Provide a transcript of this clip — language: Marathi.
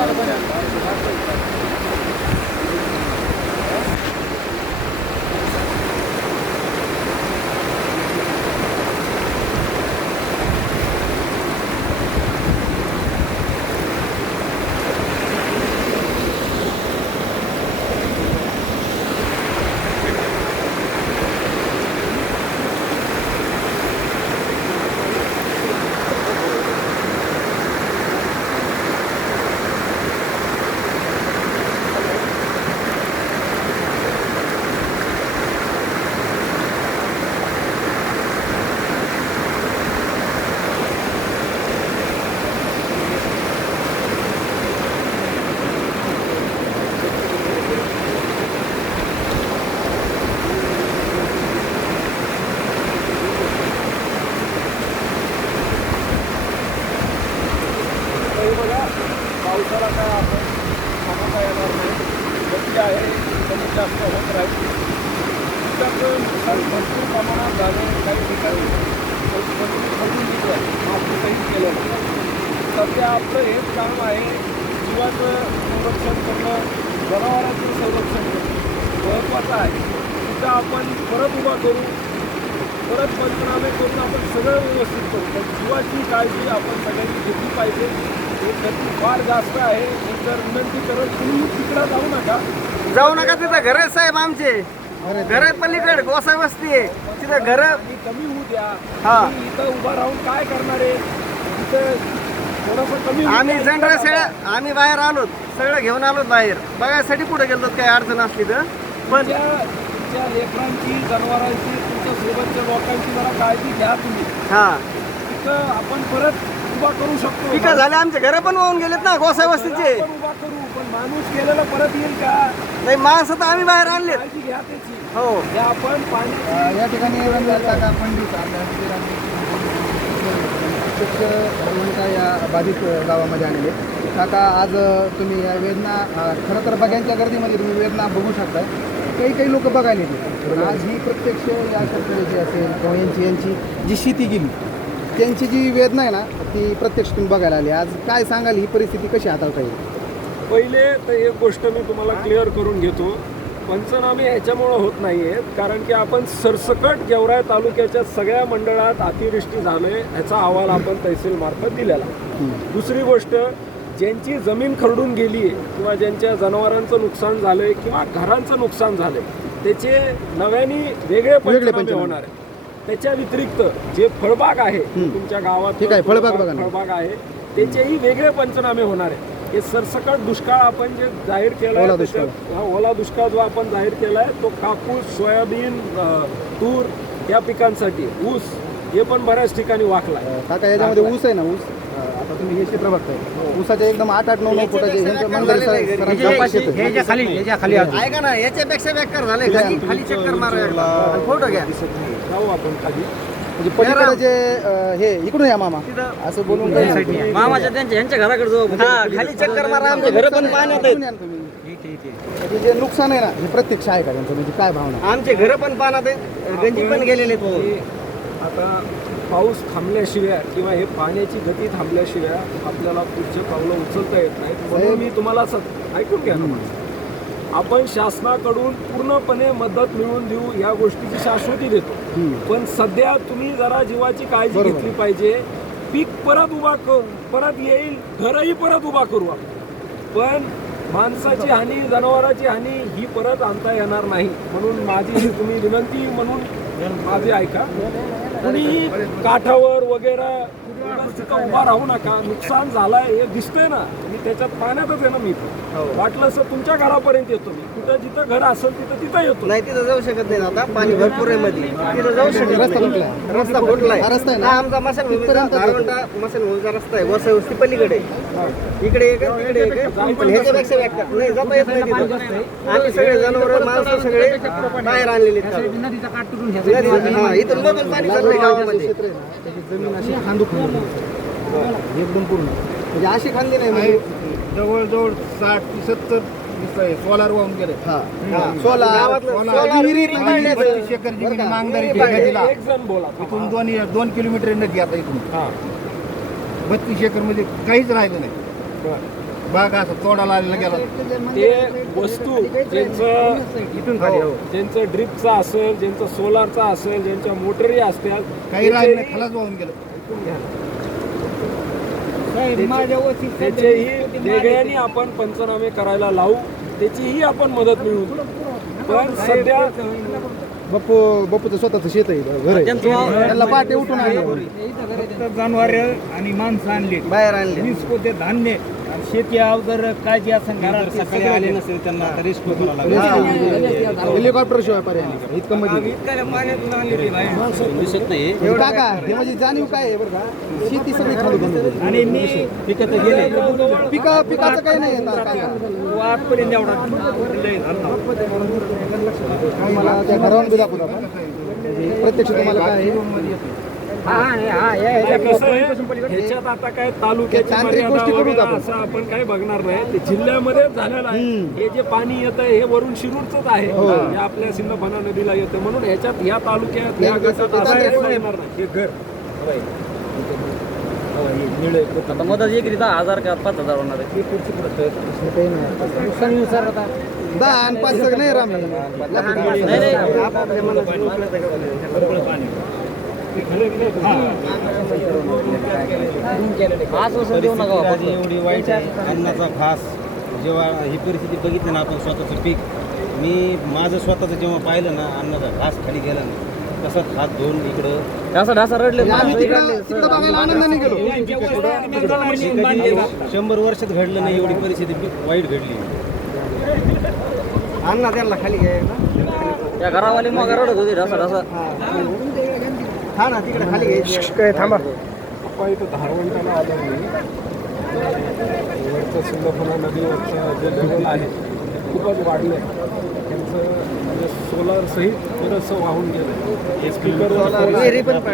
Thank you. आपण थांबवता येणार नाही गती आहे कमी जास्त होत राहील त्याचं नुकसान भरपूर प्रमाणात झालं काही ठिकाणी भरपूर खडून निघलं माफी काही केलं सध्या आपलं हेच काम आहे जीवाचं संरक्षण करणं जनावरांचं संरक्षण करणं महत्त्वाचं आहे तिथं आपण परत उभा करू परत पंचनामे करून आपण सगळं व्यवस्थित करू. पण जीवाची काळजी आपण सगळ्यांनी घेतली पाहिजे. फार जास्त आहे. मी तर विनंती करत तुम्ही तिकडं जाऊ नका. जाऊ नका तिथं घर आहे साहेब आमचे. घर आहे पलीकडे गोसाई वस्ती आहे. तिथं घर मी कमी होऊ द्या. हा. तुम्ही इथं उभा राहून काय करणार आहे? इथं थोडंसं कमी होऊ आम्ही द्या. जनरल सगळं आम्ही बाहेर आलोत सगळं घेऊन आलोत बाहेर. बघायसाठी कुठे गेलो काही अडचण असली तर. पण तुमच्या तुमच्या लेकरांची जनावरांची तुमच्या सोबतच्या लोकांची जरा काळजी घ्या तुम्ही. हा. तिथं आपण परत उभा करू शकतो. पिकं झाले आमचे. घर पण वाहून गेलेत ना गोसाई वस्तीचे. आपण उभा करू पण माणूस गेलेला परत येईल का? नाही माणसं तर आम्ही बाहेर आणलेत. काळजी घ्या त्याची. हो. हे आपण पाणी या ठिकाणी रंजन काका पंडित? आपल्या प्रत्यक्ष भगवंता या बाधित गावामध्ये आलेले काका आज तुम्ही या वेदना खरं तर बघ्यांच्या गर्दीमध्ये तुम्ही वेदना बघू शकताय. काही काही लोक बघायला येते पण आज ही प्रत्यक्ष या शेतकऱ्याची असेल किंवा यांची यांची जी शेती गेली त्यांची जी वेदना आहे ना ती प्रत्यक्ष तुम्ही बघायला आली. आज काय सांगाल ही परिस्थिती कशी हाताळता येईल? पहिले तर एक गोष्ट मी तुम्हाला क्लिअर करून घेतो. पंचनामे ह्याच्यामुळं होत नाही आहेत कारण की आपण सरसकट गेवराई तालुक्याच्या सगळ्या मंडळात अतिवृष्टी झाले ह्याचा अहवाल आपण तहसील मार्फत दिलेला दुसरी गोष्ट ज्यांची जमीन खरडून गेली आहे किंवा ज्यांच्या जनावरांचं नुकसान झालंय किंवा घरांचं नुकसान झालंय त्याचे नव्याने वेगळे पंचनामे. होणार आहे त्याच्या व्यतिरिक्त जे फळबाग आहे तुमच्या गावात ठीक आहे, फळबाग बघा ना. फळबाग आहे त्याचेही वेगळे पंचनामे होणार आहे हे सरसकट दुष्काळ आपण जे जाहीर केलाय ओला हा, ओला दुष्काळ जो आपण जाहीर केलाय तो कापूस सोयाबीन अ, तूर या पिकांसाठी ऊस हे पण बऱ्याच ठिकाणी वाकलाय. अ, काका याच्यामध्ये ऊस आहे ना ऊस? आता तुम्ही हे क्षेत्र बघताय. ऊसाचे एकदम आठ आठ नऊ नऊ फुटाचे मंदिर ऐका ना याच्यापेक्षा बेकार झाले खाली खाली चक्कर मारा. फोटो घ्या. जाऊ आपण खाली. म्हणजे पलीकडे जे अ, हे इकडून या मामा. असं बोलून काही मामाच्या त्यांच्या यांच्या घराकडे जाऊ हा खाली चक्कर मारा आमचे घर पण पाण्यात आहेत. इकडून या ना तुम्ही. म्हणजे जे नुकसान आहे ना हे प्रत्यक्ष आहे का त्यांचं? म्हणजे काय भावना? आमचे घर पण पाण्यात आहेत. गंजी पण गेलेले आहेत आता पाऊस थांबल्याशिवाय किंवा हे पाण्याची गती थांबल्याशिवाय आपल्याला पुढचे पावलं उचलता येत नाहीत. म्हणून मी तुम्हाला सत ऐकून घ्या ना. आपण शासनाकडून पूर्णपणे मदत मिळवून देऊ या गोष्टीची शाश्वती देतो. पण सध्या तुम्ही जरा जीवाची काळजी. घेतली पाहिजे. पीक परत उभा करू परत येईल घरही परत उभा करू आपण. पण माणसाची हानी जनावराची हानी ही परत आणता येणार नाही. म्हणून माझी ही तुम्ही विनंती म्हणून माझे ऐका. कुणीही काठावर वगैरे तिथं उभा राहू नका. नुकसान झालंय हे दिसतंय ना. मी त्याच्यात पाण्यातच आहे ना मी. वाटलं असं तुमच्या घरापर्यंत येतो मी. कुठं जिथं घर असेल तिथं तिथं येतो. नाही तिथं जाऊ शकत नाही आता. पाणी भरपूर आहे मध्ये तिथं जाऊ शकत रस्ता नाही. फुटलाय. रस्ता फुटलाय हा रस्ता आहे ना? हा आमचा मसन भूमीचा रस्ता आहे. वसई वस्ती पलीकडे आहे. इकडे एक आहे, तिकडे एक आहे. पण ह्याच्यापेक्षा व्याख्या नाही जाता येत नाही तिथं. आम्ही सगळे जनावर माणसं सगळे बाहेर आणलेले आहेत. काढून. नदी- हा इथून मधून पाणी गावामध्ये. क्षेत्र आहे ना त्याची जमीन अशी एकदम पूर्ण. म्हणजे अशी खांदी नाही म्हणजे जवळजवळ साठ ते सत्तर सोलार वाहून गेले. हा. सोलार विहिरीत नांगदारी एक जण बोला. इथून दोन दोन किलोमीटर नदी आता इथून. हा. बत्तीस एकरमध्ये काहीच राहिलं नाही. बाग असा तोडाला आलेला गेला. ते वस्तू ज्यांचं इथून ज्यांचं ड्रिपचा असेल ज्यांचं सोलारचा असेल ज्यांच्या मोटरी असतील काही राहिलं खालाच वाहून गेलं. त्याचेही वेगळ्याने आपण पंचनामे करायला लावू त्याचीही आपण मदत मिळवू. पण सध्या बापू बापूचं स्वतःचं शेत आहे घर आहे. त्यांना पहाटे उठून जनावर आणि माणसं आणली. बाहेर आणले. वीस पोते धान्य शेती अवघड काय जे असं घरात सकाळी आले नसेल त्यांना हेलिकॉप्टर शिवाय पर्याय नाही. इतकं मध्ये हे काका हे म्हणजे जाणीव काय आहे बरं का? शेती सगळी खाली. आणि मी पिकत गेले. पिका पिकाचं काही नाही आजपर्यंत एवढा लय झाला. मला त्या घरावर बी म्हणजे प्रत्यक्ष तुम्हाला काय आहे? कसं आहे, ह्याच्यात आता काय तालुक्याची तांत्रिक मर्यादा गोष्टी वगैरे आपण. असं आपण काय बघणार नाही. ते जिल्ह्यामध्ये झालेलं आहे. हे जे पाणी येतं हे वरून शिरूरच आहे. हो. हे आपल्या सिंधफणा नदीला येतं. म्हणून ह्याच्यात या तालुक्यात या गटात असं काही येणार नाही. हे घर. आता मधात एक दहा हजार का पाच हजार होणार आहे. दहा आणि पाच सगळं नाही राम. नाही. नाही. आपापल्या देऊ नका एवढी वाईट आहे अन्नाचा घास जेव्हा ही परिस्थिती बघितली ना आपण स्वतःचं पीक मी माझं स्वतःचं जेव्हा पाहिलं ना अन्नाचा घास खाली गेला ना तसंच हात धुवून इकडं ढासा ढासा रडले शंभर वर्षात घडलं नाही एवढी परिस्थिती पीक वाईट घडली अन्ना त्यांना खाली घ्यायला त्या घरावाले मग रडत होते ढासा ढासा हा ना तिकडे खाली घ्यायची थांबा. आपण इथं धारवंटाला आलो मी वरचं सिंधफणा नदीवरचं जे लेवल आहे खूपच वाढलं आहे त्यांचं म्हणजे सोलार सहित बरंचसं वाहून गेलं हे पडल्या